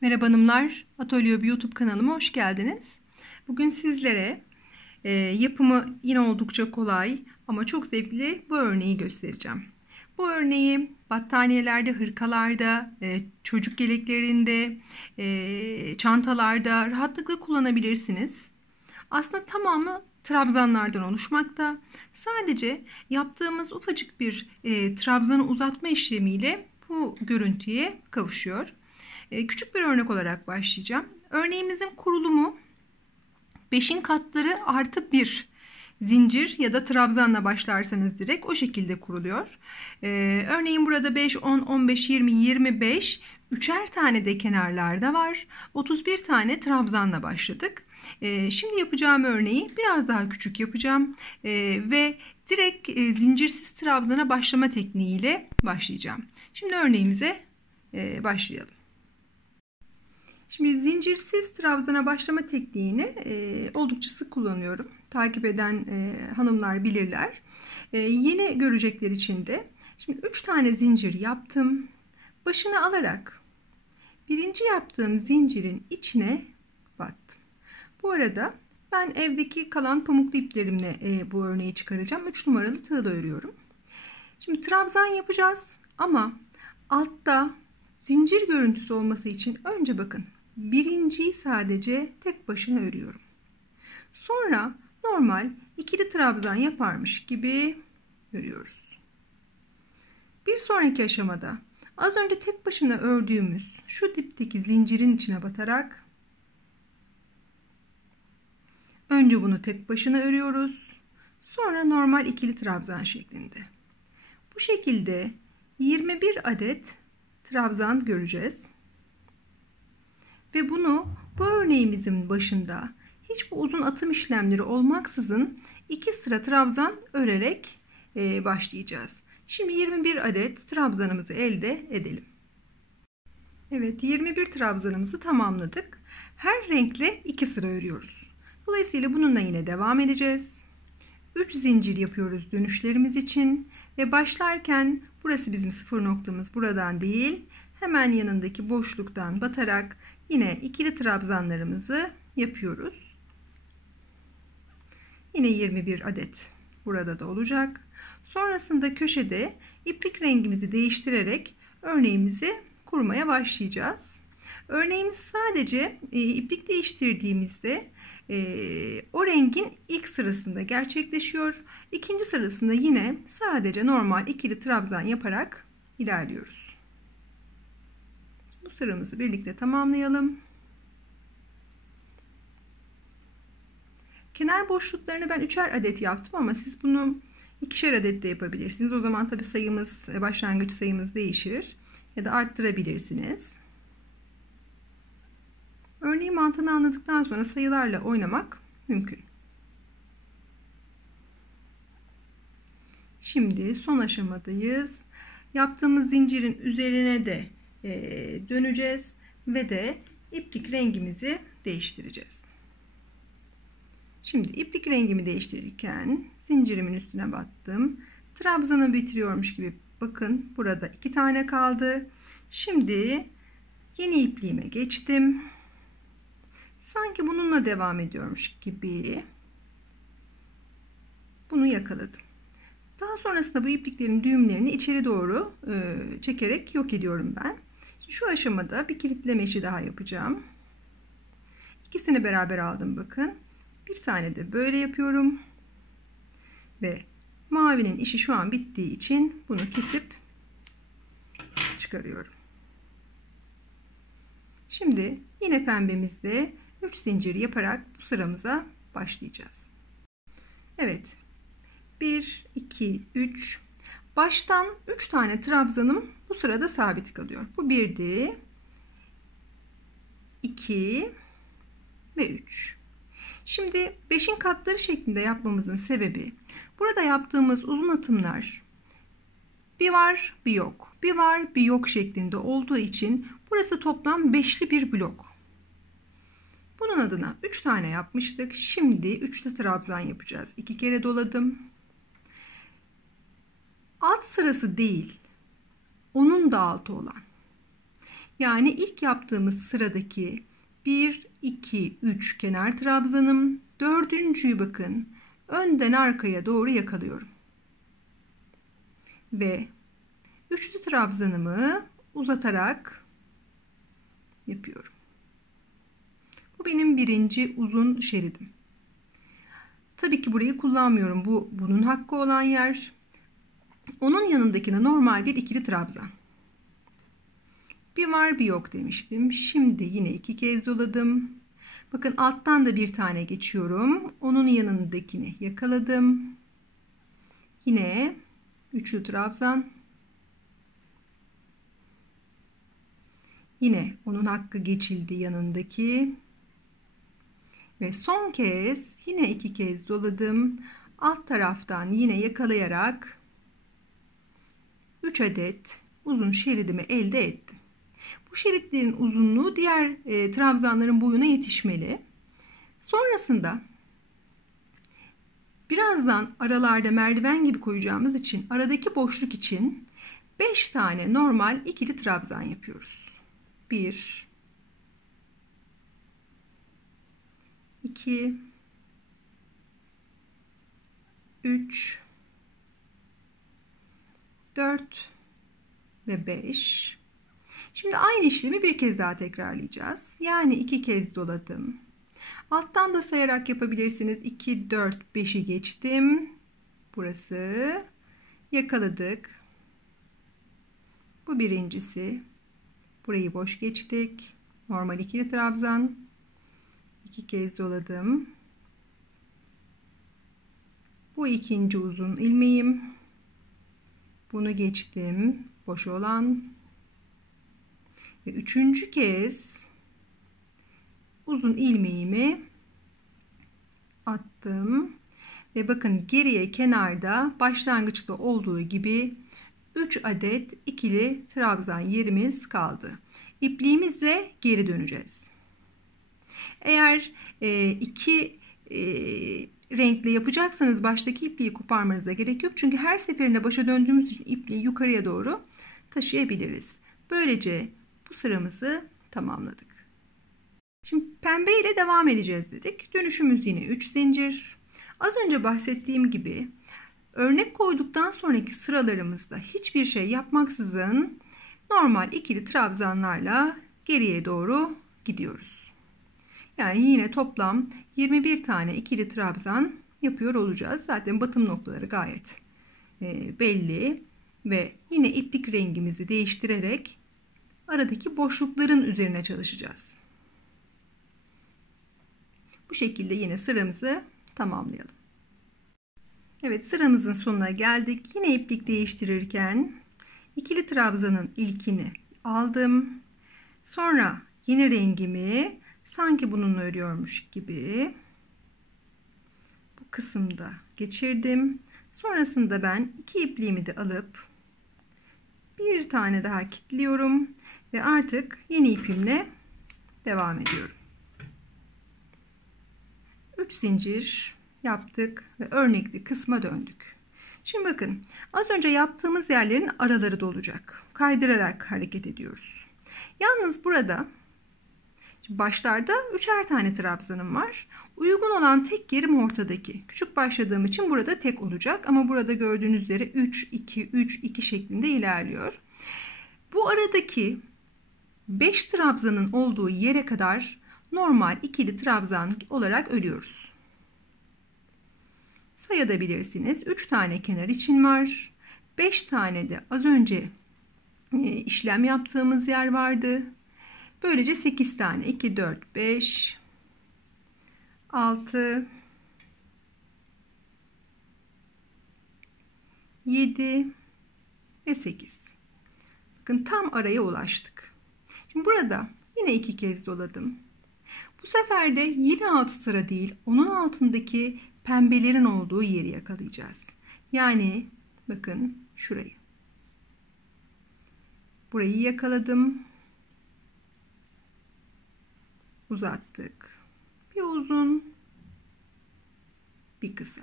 Merhaba hanımlar, Atölye Hobi YouTube kanalıma hoş geldiniz. Bugün sizlere yapımı yine oldukça kolay ama çok zevkli bu örneği göstereceğim. Bu örneği battaniyelerde, hırkalarda, çocuk yeleklerinde, çantalarda rahatlıkla kullanabilirsiniz. Aslında tamamı trabzanlardan oluşmakta. Sadece yaptığımız ufacık bir trabzanı uzatma işlemiyle bu görüntüye kavuşuyor. Küçük bir örnek olarak başlayacağım. Örneğimizin kurulumu 5'in katları artı 1 zincir ya da trabzanla başlarsanız direkt o şekilde kuruluyor. Örneğin burada 5, 10, 15, 20, 25, üçer tane de kenarlarda var. 31 tane trabzanla başladık. Şimdi yapacağım örneği biraz daha küçük yapacağım ve direkt zincirsiz trabzana başlama tekniğiyle başlayacağım. Şimdi örneğimize başlayalım. Şimdi zincirsiz trabzana başlama tekniğini oldukça sık kullanıyorum. Takip eden hanımlar bilirler. Yeni görecekler için de. Şimdi 3 tane zincir yaptım. Başını alarak birinci yaptığım zincirin içine battım. Bu arada ben evdeki kalan pamuklu iplerimle bu örneği çıkaracağım. 3 numaralı tığla örüyorum. Şimdi trabzan yapacağız ama altta zincir görüntüsü olması için önce bakın. Birinciyi sadece tek başına örüyorum. Sonra normal ikili trabzan yaparmış gibi örüyoruz. Bir sonraki aşamada az önce tek başına ördüğümüz şu dipteki zincirin içine batarak önce bunu tek başına örüyoruz. Sonra normal ikili trabzan şeklinde. Bu şekilde 21 adet trabzan göreceğiz. Ve bunu bu örneğimizin başında hiç bu uzun atım işlemleri olmaksızın 2 sıra trabzan örerek başlayacağız. Şimdi 21 adet trabzanımızı elde edelim. Evet, 21 trabzanımızı tamamladık. Her renkle 2 sıra örüyoruz. Dolayısıyla bununla yine devam edeceğiz. 3 zincir yapıyoruz dönüşlerimiz için ve başlarken burası bizim sıfır noktamız, buradan değil hemen yanındaki boşluktan batarak yine ikili trabzanlarımızı yapıyoruz. Yine 21 adet burada da olacak. Sonrasında köşede iplik rengimizi değiştirerek örneğimizi kurmaya başlayacağız. Örneğimiz sadece iplik değiştirdiğimizde o rengin ilk sırasında gerçekleşiyor. İkinci sırasında yine sadece normal ikili trabzan yaparak ilerliyoruz. Bu sıramızı birlikte tamamlayalım. Kenar boşluklarını ben 3'er adet yaptım ama siz bunu 2'şer adet de yapabilirsiniz. O zaman tabi sayımız, başlangıç sayımız değişir ya da arttırabilirsiniz. Örneğin mantığını anladıktan sonra sayılarla oynamak mümkün. Şimdi son aşamadayız. Yaptığımız zincirin üzerine de döneceğiz ve de iplik rengimizi değiştireceğiz. Şimdi iplik rengimi değiştirirken zincirimin üstüne battım. Trabzanı bitiriyormuş gibi bakın burada 2 tane kaldı. Şimdi yeni ipliğime geçtim. Sanki bununla devam ediyormuş gibi bunu yakaladım. Daha sonrasında bu ipliklerin düğümlerini içeri doğru çekerek yok ediyorum ben. Şu aşamada bir kilitleme işi daha yapacağım. İkisini beraber aldım bakın. Bir tane de böyle yapıyorum. Ve mavinin işi şu an bittiği için bunu kesip çıkarıyorum. Şimdi yine pembemizde 3 zincir yaparak bu sıramıza başlayacağız. Evet. 1, 2, 3. Baştan 3 tane trabzanım bu sırada sabit kalıyor. Bu 1'di. 2 ve 3. Şimdi 5'in katları şeklinde yapmamızın sebebi burada yaptığımız uzun atımlar bir var bir yok. Bir var bir yok şeklinde olduğu için burası toplam 5'li bir blok. Bunun adına 3 tane yapmıştık. Şimdi 3'lü trabzan yapacağız. 2 kere doladım. Alt sırası değil, onun da altı olan Yani ilk yaptığımız sıradaki 1, 2, 3 kenar trabzanım. Dördüncüyü bakın önden arkaya doğru yakalıyorum. Ve üçlü trabzanımı uzatarak yapıyorum. Bu benim birinci uzun şeridim. Tabii ki burayı kullanmıyorum. Bunun hakkı olan yer. Onun yanındakine normal bir ikili trabzan. Bir var bir yok demiştim. Şimdi yine 2 kez doladım. Bakın alttan da bir tane geçiyorum. Onun yanındakini yakaladım. Yine üçlü trabzan. Yine onun hakkı geçildi yanındaki. Ve son kez yine 2 kez doladım. Alt taraftan yine yakalayarak 3 adet uzun şeridimi elde ettim. Bu şeritlerin uzunluğu diğer trabzanların boyuna yetişmeli. Sonrasında birazdan aralarda merdiven gibi koyacağımız için aradaki boşluk için 5 tane normal ikili trabzan yapıyoruz. 1 2 3 4 ve 5. Şimdi aynı işlemi bir kez daha tekrarlayacağız. Yani 2 kez doladım. Alttan da sayarak yapabilirsiniz. 2 4 5'i geçtim. Burası. Yakaladık. Bu birincisi. Burayı boş geçtik. Normal ikili trabzan. 2 kez doladım. Bu ikinci uzun ilmeğim. Bunu geçtim. Boş olan. Ve üçüncü kez uzun ilmeğimi attım. Ve bakın geriye kenarda başlangıçta olduğu gibi 3 adet ikili trabzan yerimiz kaldı. İpliğimizle geri döneceğiz. Eğer iki renkle yapacaksanız baştaki ipliği koparmanıza gerek yok. Çünkü her seferinde başa döndüğümüz için ipliği yukarıya doğru taşıyabiliriz. Böylece bu sıramızı tamamladık. Şimdi pembe ile devam edeceğiz dedik. Dönüşümüz yine 3 zincir. Az önce bahsettiğim gibi örnek koyduktan sonraki sıralarımızda hiçbir şey yapmaksızın normal ikili trabzanlarla geriye doğru gidiyoruz. Yani yine toplam 21 tane ikili trabzan yapıyor olacağız. Zaten batım noktaları gayet belli ve yine iplik rengimizi değiştirerek aradaki boşlukların üzerine çalışacağız. Bu şekilde yine sıramızı tamamlayalım. Evet, sıramızın sonuna geldik. Yine iplik değiştirirken ikili trabzanın ilkini aldım. Sonra yeni rengimi sanki bununla örüyormuş gibi bu kısımda geçirdim. Sonrasında ben iki ipliğimi de alıp bir tane daha kilitliyorum ve artık yeni ipimle devam ediyorum. 3 zincir yaptık ve örnekli kısma döndük. Şimdi bakın, az önce yaptığımız yerlerin araları dolacak. Kaydırarak hareket ediyoruz. Yalnız burada başlarda 3'er tane trabzanım var. Uygun olan tek yerim ortadaki. Küçük başladığım için burada tek olacak ama burada gördüğünüz üzere 3 2 3 2 şeklinde ilerliyor. Bu aradaki 5 trabzanın olduğu yere kadar normal ikili trabzan olarak örüyoruz. Sayabilirsiniz. 3 tane kenar için var. 5 tane de az önce işlem yaptığımız yer vardı. Böylece 8 tane. 2 4 5 6 7 ve 8. Bakın tam araya ulaştık. Şimdi burada yine 2 kez doladım. Bu sefer de yine alt sıra değil, onun altındaki pembelerin olduğu yeri yakalayacağız. Yani bakın şurayı. Burayı yakaladım. Uzattık. Bir uzun, bir kısa.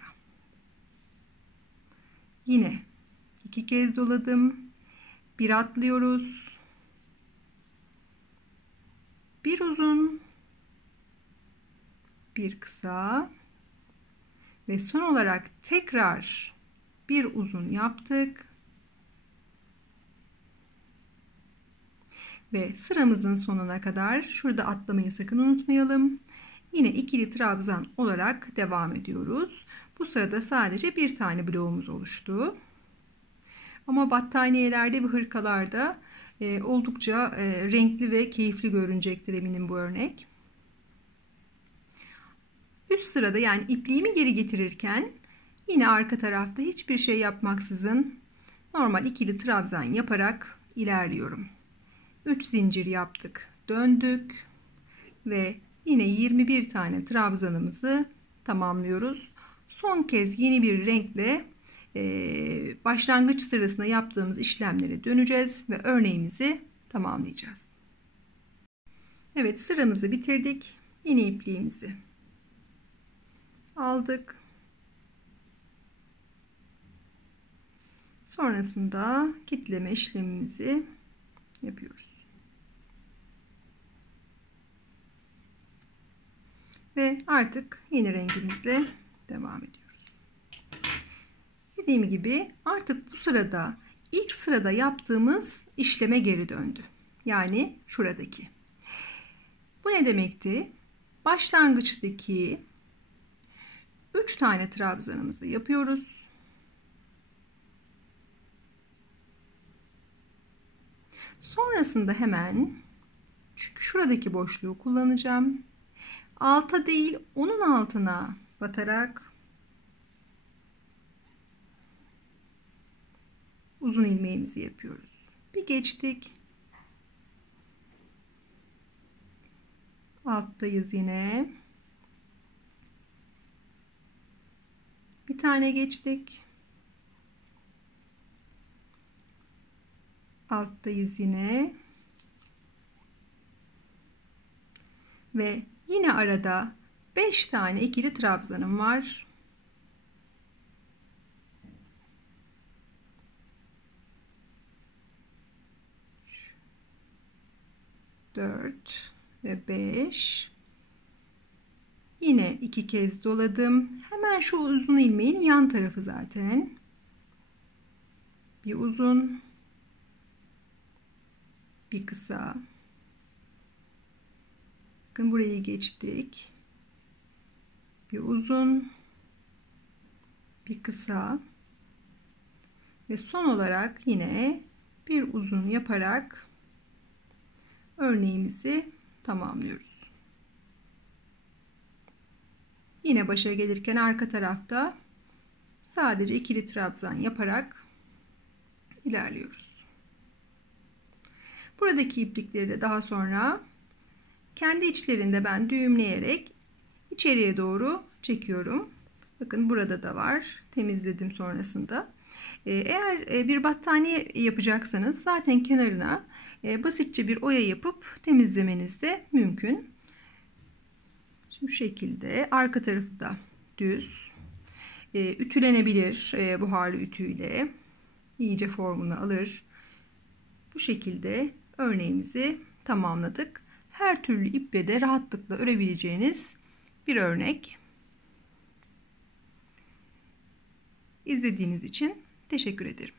Yine 2 kez doladım. Bir atlıyoruz. bir uzun, bir kısa ve son olarak tekrar bir uzun yaptık. Ve sıramızın sonuna kadar şurada atlamayı sakın unutmayalım. Yine ikili trabzan olarak devam ediyoruz. Bu sırada sadece bir tane bloğumuz oluştu. Ama battaniyelerde ve hırkalarda oldukça renkli ve keyifli görünecektir eminim bu örnek. Üst sırada yani ipliğimi geri getirirken yine arka tarafta hiçbir şey yapmaksızın normal ikili trabzan yaparak ilerliyorum. 3 zincir yaptık, döndük ve yine 21 tane trabzanımızı tamamlıyoruz. Son kez yeni bir renkle başlangıç sırasında yaptığımız işlemlere döneceğiz ve örneğimizi tamamlayacağız. Evet, sıramızı bitirdik. Yeni ipliğimizi aldık. Sonrasında kitleme işlemimizi yapıyoruz. Ve artık yeni rengimizle devam ediyoruz. Dediğim gibi artık bu sırada ilk sırada yaptığımız işleme geri döndü. Yani şuradaki. Bu ne demekti? Başlangıçtaki 3 tane trabzanımızı yapıyoruz. Sonrasında hemen çünkü şuradaki boşluğu kullanacağım. Alta değil, onun altına batarak uzun ilmeğimizi yapıyoruz. Bir geçtik. Alttayız yine. Bir tane geçtik. Alttayız yine. Ve yine arada 5 tane ikili trabzanım var. 4 ve 5. Yine 2 kez doladım. Hemen şu uzun ilmeğin yan tarafı zaten. Bir uzun, bir kısa. Bakın burayı geçtik. Bir uzun, bir kısa ve son olarak yine bir uzun yaparak örneğimizi tamamlıyoruz. Yine başa gelirken arka tarafta sadece ikili trabzan yaparak ilerliyoruz. Buradaki iplikleri de daha sonra kendi içlerinde ben düğümleyerek içeriye doğru çekiyorum. Bakın burada da var. Temizledim sonrasında. Eğer bir battaniye yapacaksanız zaten kenarına basitçe bir oya yapıp temizlemeniz de mümkün. Şu şekilde arka tarafı da düz. Ütülenebilir buharlı ütüyle. İyice formunu alır. Bu şekilde örneğimizi tamamladık. Her türlü iple de rahatlıkla örebileceğiniz bir örnek. İzlediğiniz için teşekkür ederim.